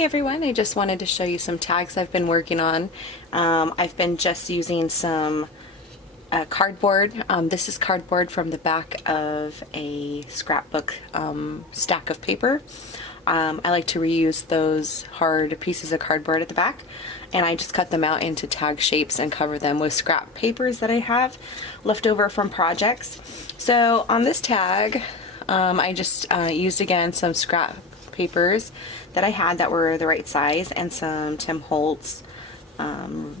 Hi everyone, I just wanted to show you some tags I've been working on. I've been just using some cardboard. This is cardboard from the back of a scrapbook stack of paper. I like to reuse those hard pieces of cardboard at the back, and I just cut them out into tag shapes and cover them with scrap papers that I have left over from projects. So on this tag, I just used again some scrap papers that I had that were the right size and some Tim Holtz, I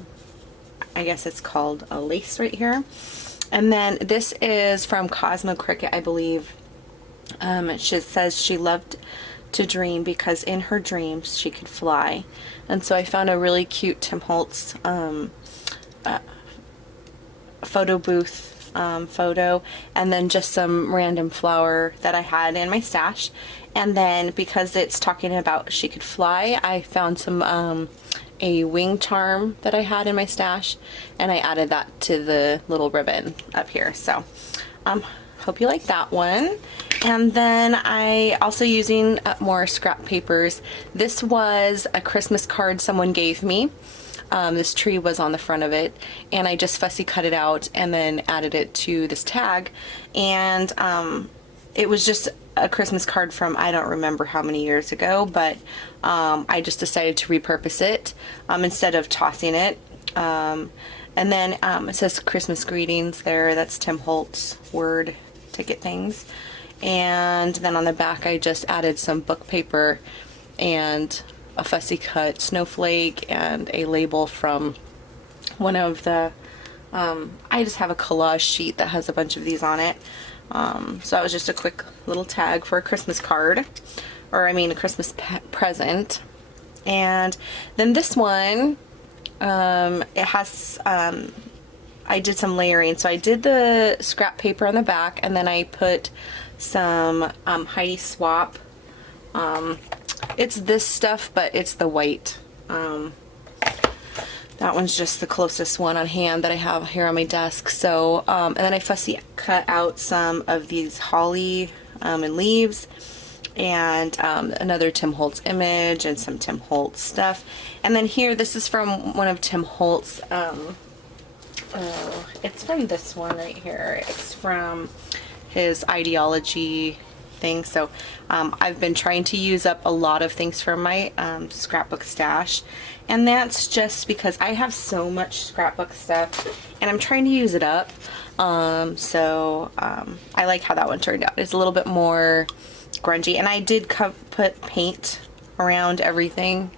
guess it's called a lace right here. And then this is from Cosmo Cricket, I believe. She says she loved to dream because in her dreams she could fly. And so I found a really cute Tim Holtz photo booth photo, and then just some random flower that I had in my stash. And then because it's talking about she could fly, I found some a wing charm that I had in my stash, and I added that to the little ribbon up here. So hope you like that one. And then I also using more scrap papers. This was a Christmas card someone gave me. This tree was on the front of it, and I just fussy cut it out and then added it to this tag. And it was just a Christmas card from I don't remember how many years ago, but I just decided to repurpose it instead of tossing it. And then it says Christmas greetings there. That's Tim Holtz word ticket things. And then on the back I just added some book paper and a fussy cut snowflake and a label from one of the I just have a collage sheet that has a bunch of these on it. So that was just a quick little tag for a Christmas card, or I mean a Christmas present. And then this one, it has I did some layering. So I did the scrap paper on the back, and then I put some Heidi Swap. It's this stuff, but it's the white. That one's just the closest one on hand that I have here on my desk. So, and then I fussy cut out some of these holly and leaves, and another Tim Holtz image and some Tim Holtz stuff. And then here, this is from one of Tim Holtz. It's from this one right here. It's from his ideology thing. So I've been trying to use up a lot of things from my scrapbook stash, and that's just because I have so much scrapbook stuff and I'm trying to use it up. So I like how that one turned out. It's a little bit more grungy, and I did put paint around everything.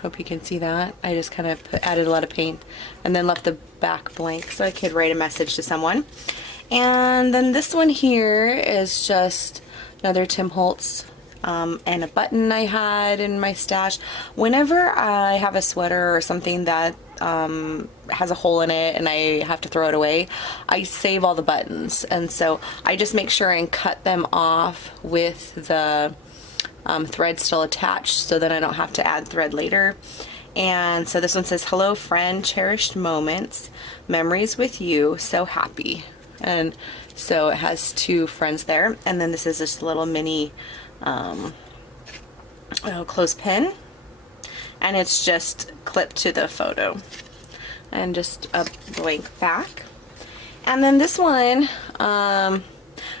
Hope you can see that. I just kind of added a lot of paint and then left the back blank so I could write a message to someone. And then this one here is just another Tim Holtz and a button I had in my stash. Whenever I have a sweater or something that has a hole in it and I have to throw it away, I save all the buttons, and so I just make sure and cut them off with the thread still attached, so that I don't have to add thread later. And so this one says, hello friend, cherished moments, memories with you, so happy. And so it has two friends there. And then this is just a little mini clothespin, and it's just clipped to the photo, and just a blank back. And then this one, I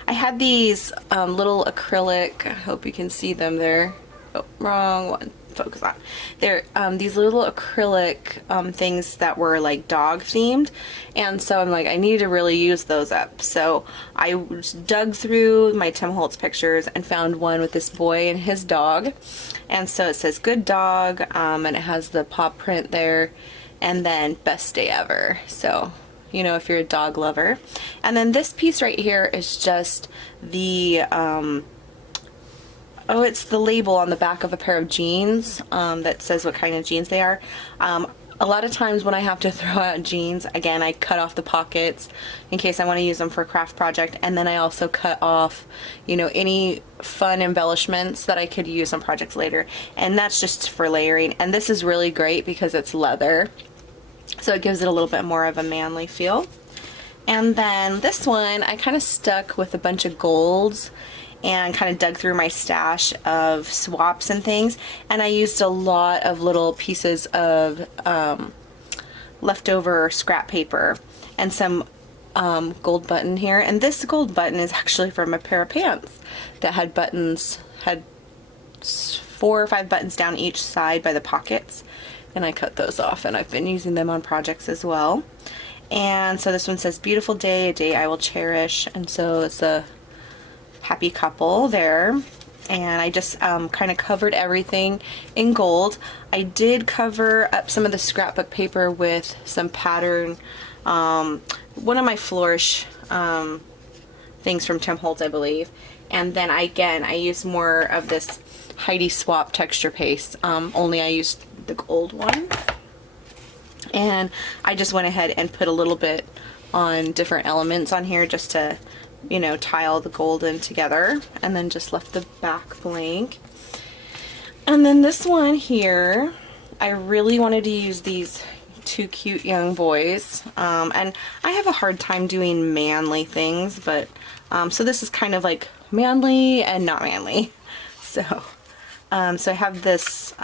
had these little acrylic, I hope you can see them there. Oh, wrong one. Focus on. They're these little acrylic things that were like dog themed, and so I'm like, I need to really use those up. So I dug through my Tim Holtz pictures and found one with this boy and his dog, and so it says good dog, and it has the paw print there, and then best day ever. So you know, if you're a dog lover. And then this piece right here is just the oh, it's the label on the back of a pair of jeans that says what kind of jeans they are. A lot of times when I have to throw out jeans, again, I cut off the pockets in case I want to use them for a craft project, and then I also cut off, you know, any fun embellishments that I could use on projects later, and that's just for layering. And this is really great because it's leather, so it gives it a little bit more of a manly feel. And then this one, I kind of stuck with a bunch of golds and kind of dug through my stash of swaps and things, and I used a lot of little pieces of leftover scrap paper and some gold button here. And this gold button is actually from a pair of pants that had buttons, had 4 or 5 buttons down each side by the pockets, and I cut those off, and I've been using them on projects as well. And so this one says, beautiful day, a day I will cherish, and so it's a happy couple there. And I just kind of covered everything in gold. I did cover up some of the scrapbook paper with some pattern, one of my flourish things from Tim Holtz, I believe. And then I used more of this Heidi Swap texture paste, only I used the gold one. And I just went ahead and put a little bit on different elements on here just to, you know, tie all the gold in together, and then just left the back blank. And then this one here, I really wanted to use these 2 cute young boys, and I have a hard time doing manly things, but so this is kind of like manly and not manly. So I have this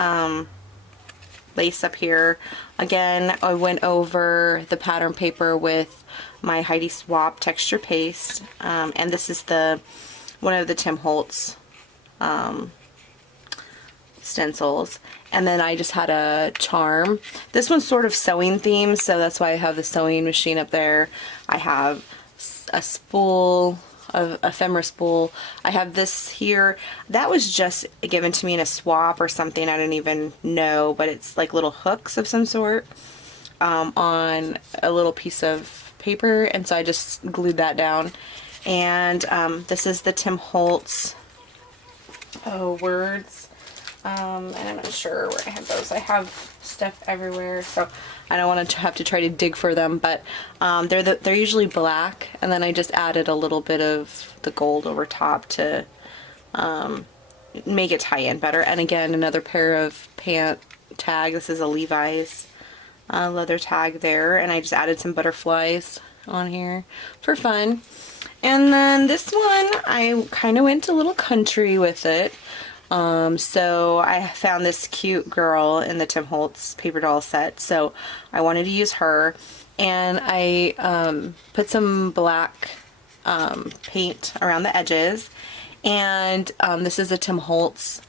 lace up here. Again, I went over the pattern paper with my Heidi Swap texture paste, and this is one of the Tim Holtz stencils. And then I just had a charm. This one's sort of sewing themed, so that's why I have the sewing machine up there. I have a spool, a ephemera spool. I have this here. That was just given to me in a swap or something. I don't even know, but it's like little hooks of some sort on a little piece of paper, and so I just glued that down. And this is the Tim Holtz words. And I'm not sure where I have those. I have stuff everywhere, so I don't want to have to try to dig for them, but they're usually black, and then I just added a little bit of the gold over top to make it tie in better. And again, another pair of pant tag. This is a Levi's leather tag there, and I just added some butterflies on here for fun. And then this one, I kind of went a little country with it. So I found this cute girl in the Tim Holtz paper doll set, so I wanted to use her, and I put some black paint around the edges, and this is a Tim Holtz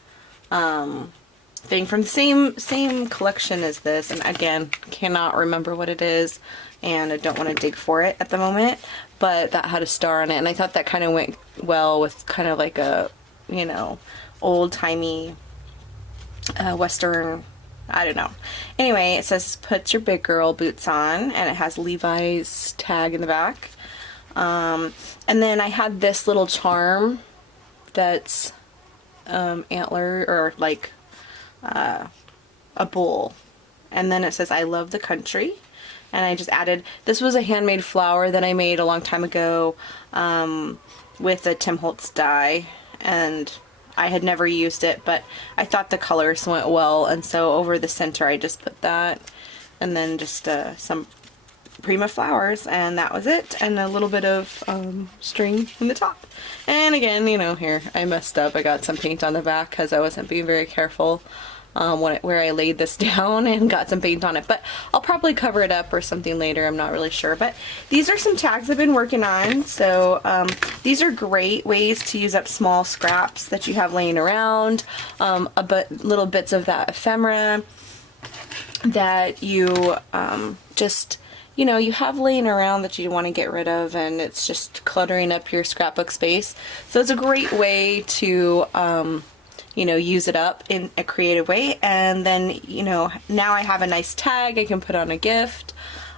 thing from the same collection as this, and again, cannot remember what it is, and I don't want to dig for it at the moment, but that had a star on it, and I thought that kind of went well with kind of like a, you know, old-timey Western, I don't know. Anyway, it says put your big girl boots on, and it has Levi's tag in the back. And then I had this little charm that's antler, or like a bull, and then it says I love the country. And I just added, this was a handmade flower that I made a long time ago with a Tim Holtz die, and I had never used it, but I thought the colors went well, and so over the center I just put that, and then just some Prima flowers, and that was it, and a little bit of string in the top. And again, you know, here I messed up. I got some paint on the back because I wasn't being very careful where I laid this down, and got some paint on it, but I'll probably cover it up or something later. I'm not really sure, but these are some tags I've been working on. So these are great ways to use up small scraps that you have laying around, little bits of that ephemera that you just, you know, you have laying around that you want to get rid of, and it's just cluttering up your scrapbook space. So it's a great way to you know, use it up in a creative way. And then, you know, now I have a nice tag I can put on a gift.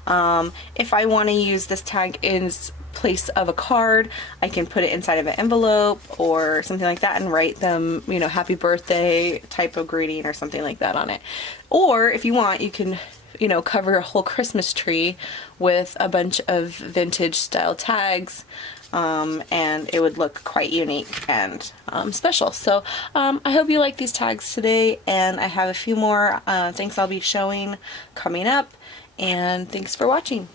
If I want to use this tag in place of a card, I can put it inside of an envelope or something like that and write them, you know, happy birthday type of greeting or something like that on it. Or if you want, you can, you know, cover a whole Christmas tree with a bunch of vintage style tags. And it would look quite unique and special. So I hope you like these tags today, and I have a few more things I'll be showing coming up, and thanks for watching.